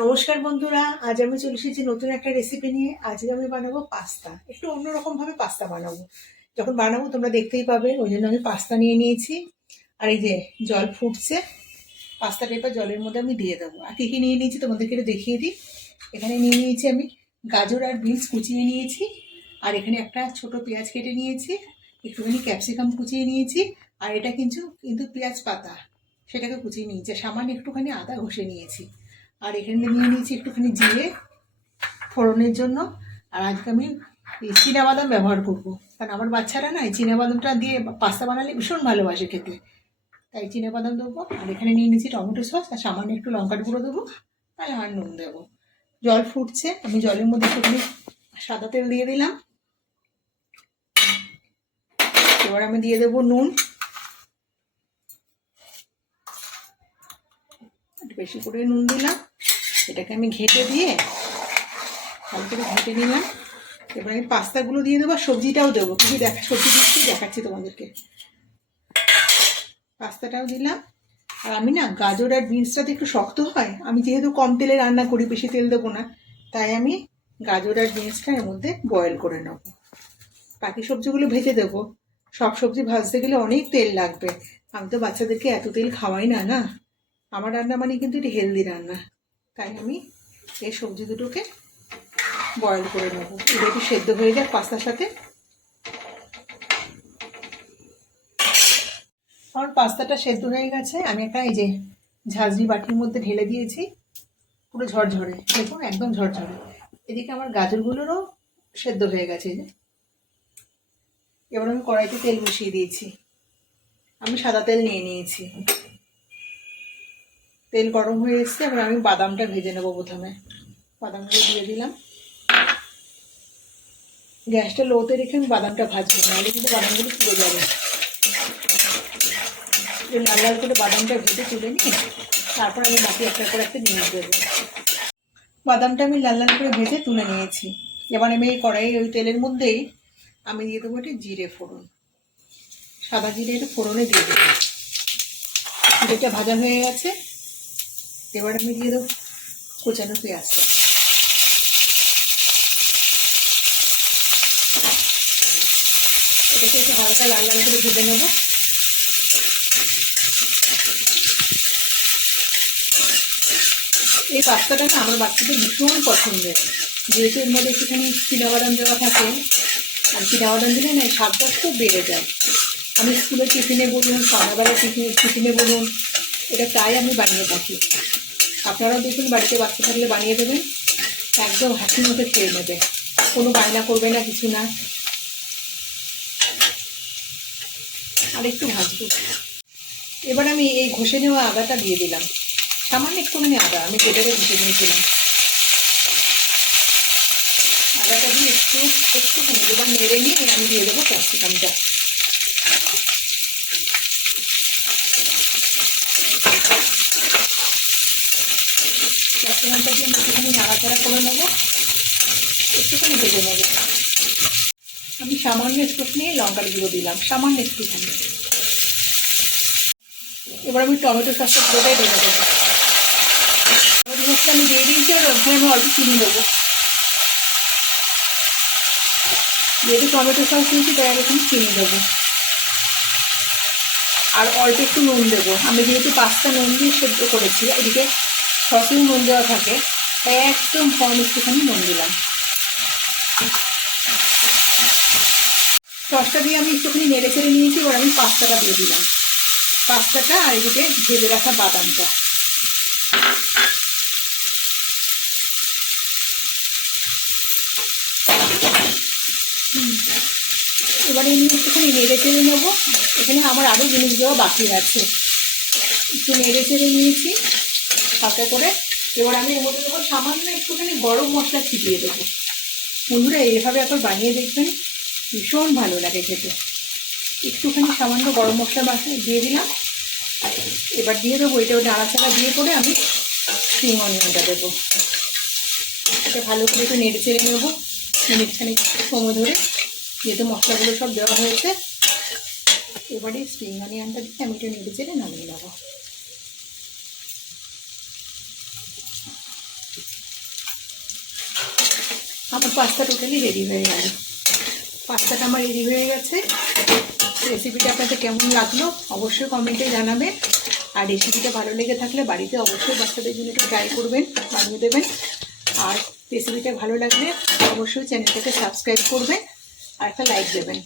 নমস্কার বন্ধুরা, আজ আমি চলে এসেছি নতুন একটা রেসিপি নিয়ে। আজকে আমি বানাবো পাস্তা। একটু অন্যরকম ভাবে পাস্তা বানাবো। যখন বানাবো তোমরা দেখতেই পাবে, ওই জন্য আমি পাস্তা নিয়ে নিয়েছি। আর এই যে জল ফুটছে পাস্তাটা এবার জলের মধ্যে আমি দিয়ে দেবো। আর কী কী নিয়ে নিয়েছি তোমাদেরকে একটু দেখিয়ে দিই। এখানে নিয়ে নিয়েছি আমি গাজর আর বিনস কুচিয়ে নিয়েছি। আর এখানে একটা ছোট পেঁয়াজ কেটে নিয়েছি, একটুখানি ক্যাপসিকাম কুচিয়ে নিয়েছি। আর এটা কিন্তু কিন্তু পেঁয়াজ পাতা, সেটাকে কুচিয়ে নিয়েছি। সামান্য একটুখানি আদা ঘষে নিয়েছি। আর এখানে নিয়ে নিয়েছি একটুখানি জিরে ফোড়নের জন্য। আর আজকে আমি বাদাম ব্যবহার করব। কারণ আমার বাচ্চারা না এই বাদামটা দিয়ে পাস্তা বানালে ভীষণ ভালোবাসে খেতে। তাই বাদাম দেবো। আর এখানে নিয়ে নিয়েছি টমেটো সস। আর সামান্য একটু লঙ্কার গুঁড়ো দেবো। আর আমার নুন দেবো। জল ফুটছে। আমি জলের মধ্যে একটুখানি সাদা তেল দিয়ে দিলাম। এবার আমি দিয়ে দেবো নুন একটু বেশি করে নুন দিলাম। এটাকে আমি ঘেটে দিয়ে ভালো করে ঘেটে নিলাম। এবার আমি পাস্তাগুলো দিয়ে দেবো সবজিটাও দেবো। কিছু দেখা, সবজি দিচ্ছি, দেখাচ্ছি তোমাদেরকে। পাস্তাটাও দিলাম। আর আমি না গাজর আর বিনসটাতে একটু শক্ত হয়, আমি যেহেতু কম তেলে রান্না করি, বেশি তেল দেবো না, তাই আমি গাজর আর বিনসটা এর মধ্যে বয়েল করে নেব। বাকি সবজিগুলো ভেজে দেবো। সব সবজি ভাজতে গেলে অনেক তেল লাগবে। আমি তো বাচ্চাদেরকে এত তেল খাওয়াই না না? আমার রান্না মানে কিন্তু এটা হেলদি রান্না। তাই আমি এই সবজি দুটোকে বয়েল করে নেব। এটা একটু সেদ্ধ হয়ে যায় পাস্তার সাথে। আমার পাস্তাটা সেদ্ধ হয়ে গেছে। আমি একটা এই যে ঝাঁঝরি বাটির মধ্যে ঢেলে দিয়েছি। পুরো ঝরঝরে। দেখুন, একদম ঝরঝরে। এদিকে আমার গাজরগুলোরও সেদ্ধ হয়ে গেছে যে। এবার আমি কড়াইতে তেল বসিয়ে দিয়েছি। আমি সাদা তেল নিয়ে নিয়েছি। তেল গরম হয়ে এসছে, এবার আমি বাদামটা ভেজে নেব প্রথমে। বাদামগুলো দিয়ে দিলাম। গ্যাসটা লোতে রেখে আমি বাদামটা ভাজবো, নাহলে কিন্তু বাদামগুলো পুড়ে যাবে। লাল লাল করে বাদামটা ভেজে তুলে নিয়ে তারপর আমি বাকি একটা করে একটা নিয়ে দেবো। বাদামটা আমি লাল লাল করে ভেজে তুলে নিয়েছি। এবার আমি এই কড়াই ওই তেলের মধ্যেই আমি দিয়ে দেবো একটু জিরে ফোড়ন। সাদা জিরে একটু ফোড়নে দিয়ে দেবো। জিরেটা ভাজা হয়ে গেছে। এবার আমি দিয়ে দেবো কোচানো পেঁয়াজটা এটাকে একটু হালকা লাল লাল করে ভেজে নেব। এই পাস্তাটা না আমার বাচ্চাদের ভীষণ পছন্দের। যেহেতু এর মধ্যে একটুখানি চিনাবাদাম দেওয়া থাকে, আর চিনাবাদাম দিলে না স্বাদটা খুব বেড়ে যায়। আমি স্কুলে টিফিনে বলুন, সন্ধ্যাবেলা টিফিনে টিফিনে বলুন, এটা প্রায় আমি বানিয়ে থাকি। আপনারাও দেখুন, বাড়িতে বাচ্চা থাকলে বানিয়ে দেবেন। একদম হাসি মুখে খেয়ে নেবে। কোনো বায়না করবে না, কিছু না। আর একটু ভাজবো। এবার আমি এই ঘষে নেওয়া আদাটা দিয়ে দিলাম। সামান্য একটুখানি আদা, আমি কেটারে ঘষে নিয়েছিলাম। আদাটা দিয়ে একটু, একটুখানি এবার নেড়ে নিয়ে আমি দিয়ে দেবো ক্যাপসিকামটা। ক্যাপসিকামটা দিয়ে আমি একটুখানি নাড়াচাড়া করে নেব একটুখানি ভেজে নেব। আমি সামান্য একটুখানি লঙ্কার গুঁড়ো দিলাম, সামান্য একটুখানি। এবার আমি টমেটো সসটা পুরোটাই দেবো টমেটো সসটা আমি দিয়ে দিয়েছি, আর আমি অল্প চিনি দেবো। যেহেতু টমেটো সস দিয়েছি, তাই আমি এখানে চিনি দেবো। আর অল্প একটু নুন দেবো। আমি যেহেতু পাঁচটা নুন দিয়ে সেদ্ধ করেছি, এদিকে সসেও নুন দেওয়া থাকে, তাই একদম কম একটুখানি নুন দিলাম। সসটা দিয়ে আমি একটুখানি নেড়ে চেড়ে নিয়েছি, এবার আমি পাস্তাটা দিয়ে দিলাম। পাস্তাটা আর এদিকে ভেজে রাখা বাদামটা। এবারে আমি একটুখানি নেড়ে চেড়ে নেব। এখানে আমার আরও জিনিস দেওয়া বাকি আছে। একটু নেড়ে চেড়ে নিয়েছি। হালকা করে এবার আমি এর মধ্যে দেবো সামান্য একটুখানি গরম মশলা ছিটিয়ে দেবো। বন্ধুরা, এইভাবে একবার বানিয়ে দেখবেন, ভীষণ ভালো লাগে খেতে। একটুখানি সামান্য গরম মশলা বাসা দিয়ে দিলাম। এবার দিয়ে দেবো এটা নাড়াচাড়া দিয়ে করে আমি স্প্রিং অনিয়নটা দেবো। এটা ভালো করে একটু নেড়ে চেড়ে নেব। মিনিটখানিক সময় ধরে যেহেতু মশলাগুলো সব দেওয়া হয়েছে, এবারে স্প্রিং অনিয়নটা দিয়ে আমি এটা নেড়ে চেড়ে নামিয়ে নেব। পাস্তা টোটালি রেডি হয়ে গেল। পাস্তাটা আমার রেডি হয়ে গেছে। রেসিপিটা আপনাদের কেমন লাগল অবশ্যই কমেন্টে জানাবেন। আর রেসিপিটা ভালো লেগে থাকলে বাড়িতে অবশ্যই বাচ্চাদের জন্য একটু ট্রাই করবেন, বানিয়ে দেবেন। আর রেসিপিটা ভালো লাগলে অবশ্যই চ্যানেলটাকে সাবস্ক্রাইব করবেন আর একটা লাইক দেবেন।